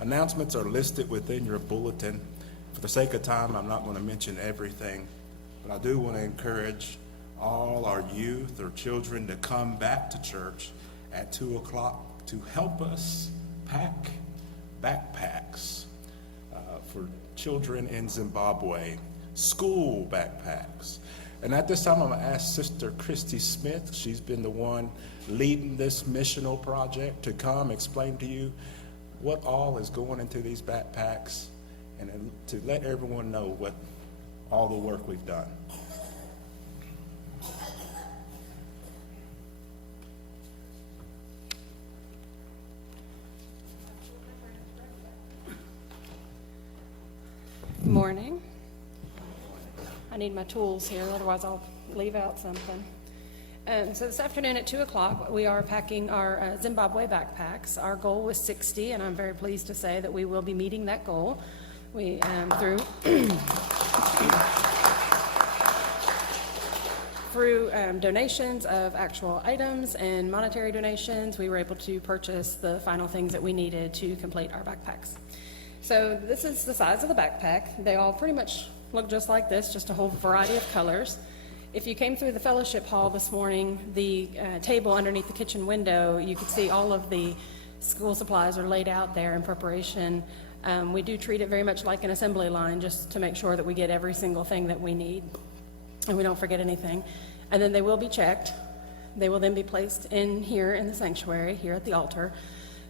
Announcements are listed within your bulletin. For the sake of time, I'm not going to mention everything, but I do want to encourage all our youth or children to come back to church at 2 o'clock to help us pack backpacks for children in Zimbabwe, school backpacks. And at this time, I'm going to ask Sister Christy Smith, she's been the one leading this missional project, to come explain to you what all is going into these backpacks and to let everyone know what all the work we've done. Good morning. I need my tools here, otherwise I'll leave out something. So this afternoon at 2 o'clock, we are packing our Zimbabwe backpacks. Our goal was 60, and I'm very pleased to say that we will be meeting that goal. We, through donations of actual items and monetary donations, we were able to purchase the final things that we needed to complete our backpacks. So this is the size of the backpack. They all pretty much look just like this, just a whole variety of colors. If you came through the fellowship hall this morning, the table underneath the kitchen window, you could see all of the school supplies are laid out there in preparation. We do treat it very much like an assembly line, just to make sure that we get every single thing that we need and we don't forget anything. And then they will be checked. They will then be placed in here in the sanctuary, here at the altar,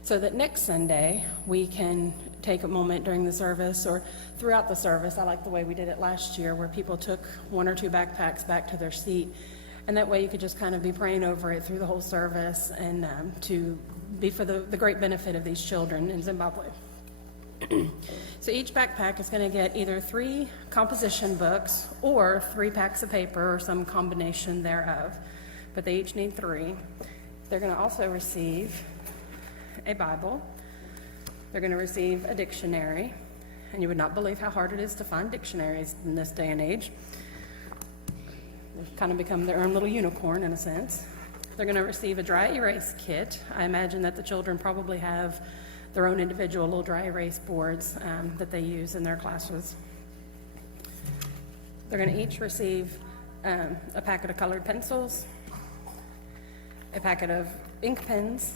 so that next Sunday we can take a moment during the service or throughout the service. I like the way we did it last year, where people took 1 or 2 backpacks back to their seat, and that way you could just kind of be praying over it through the whole service, and to be for the great benefit of these children in Zimbabwe. So each backpack is going to get either 3 composition books or 3 packs of paper or some combination thereof, but they each need 3. They're going to also receive a Bible. They're going to receive a dictionary, and you would not believe how hard it is to find dictionaries in this day and age. They've kind of become their own little unicorn in a sense. They're going to receive a dry erase kit. I imagine that the children probably have their own individual little dry erase boards that they use in their classes. They're going to each receive a packet of colored pencils, a packet of ink pens,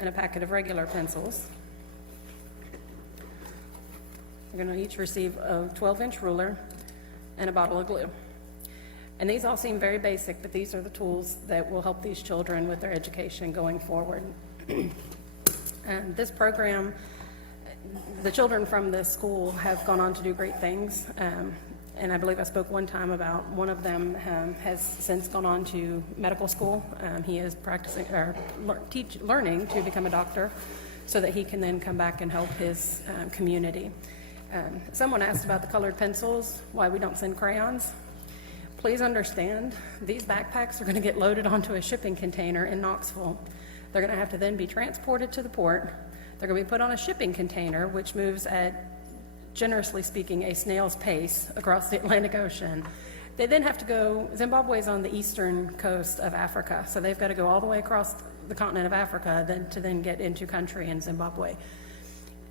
and a packet of regular pencils. They're going to each receive a 12-inch ruler and a bottle of glue. And these all seem very basic, but these are the tools that will help these children with their education going forward. And this program, the children from this school have gone on to do great things. And I believe I spoke one time about one of them has since gone on to medical school. He is practicing or learning to become a doctor so that he can then come back and help his community. Someone asked about the colored pencils, why we don't send crayons. Please understand, these backpacks are going to get loaded onto a shipping container in Knoxville. They're going to have to then be transported to the port. They're going to be put on a shipping container, which moves at, generously speaking, a snail's pace across the Atlantic Ocean. They then have to go, Zimbabwe's on the eastern coast of Africa, so they've got to go all the way across the continent of Africa to then get into country in Zimbabwe.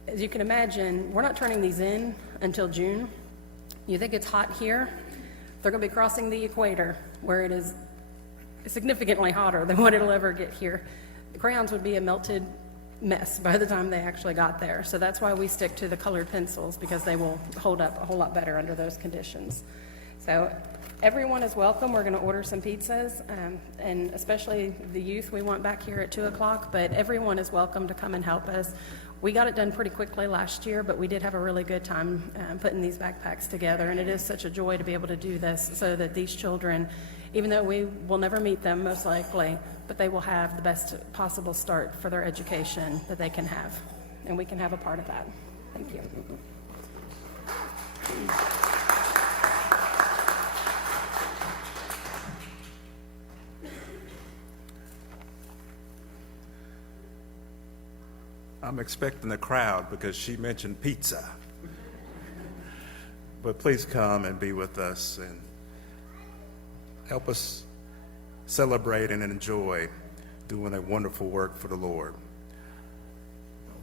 As you can imagine, we're not turning these in until June. You think it's hot here? They're going to be crossing the equator, where it is significantly hotter than what it'll ever get here. The crayons would be a melted mess by the time they actually got there. So that's why we stick to the colored pencils, because they will hold up a whole lot better under those conditions. So everyone is welcome. We're going to order some pizzas, and especially the youth we want back here at 2 o'clock, but everyone is welcome to come and help us. We got it done pretty quickly last year, but we did have a really good time putting these backpacks together, and it is such a joy to be able to do this so that these children, even though we will never meet them most likely, but they will have the best possible start for their education that they can have, and we can have a part of that. Thank you. I'm expecting a crowd because she mentioned pizza. But please come and be with us and help us celebrate and enjoy doing a wonderful work for the Lord.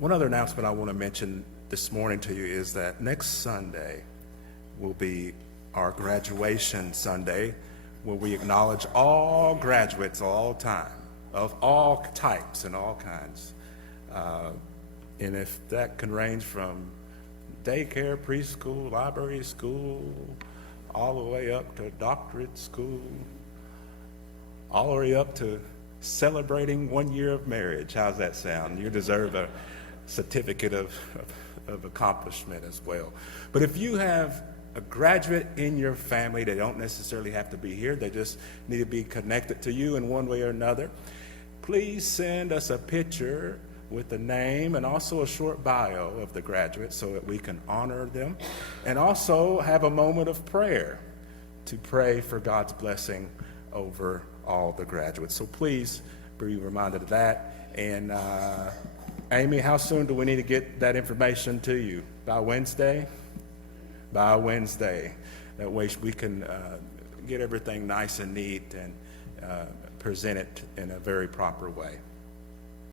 One other announcement I want to mention this morning to you is that next Sunday will be our graduation Sunday, where we acknowledge all graduates all time, of all types and all kinds. And if that can range from daycare, preschool, library school, all the way up to doctorate school, all the way up to celebrating 1 year of marriage. How's that sound? You deserve a certificate of accomplishment as well. But if you have a graduate in your family, they don't necessarily have to be here, they just need to be connected to you in one way or another, please send us a picture with the name and also a short bio of the graduate so that we can honor them, and also have a moment of prayer to pray for God's blessing over all the graduates. So please be reminded of that. And Amy, how soon do we need to get that information to you? By Wednesday? By Wednesday. That way we can get everything nice and neat and present it in a very proper way.